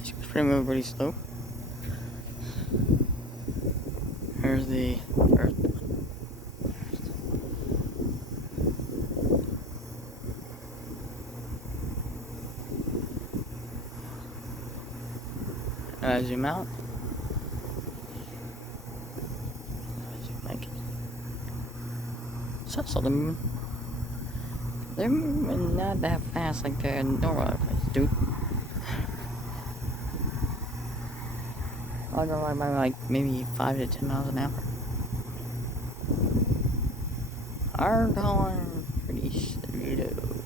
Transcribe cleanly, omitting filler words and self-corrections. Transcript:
It's pretty moving pretty slow. Here's the Earth. Zoom out. So they're moving not that fast like a normal airplanes do. I'll go like maybe 5 to 10 miles an hour. Are going pretty slow.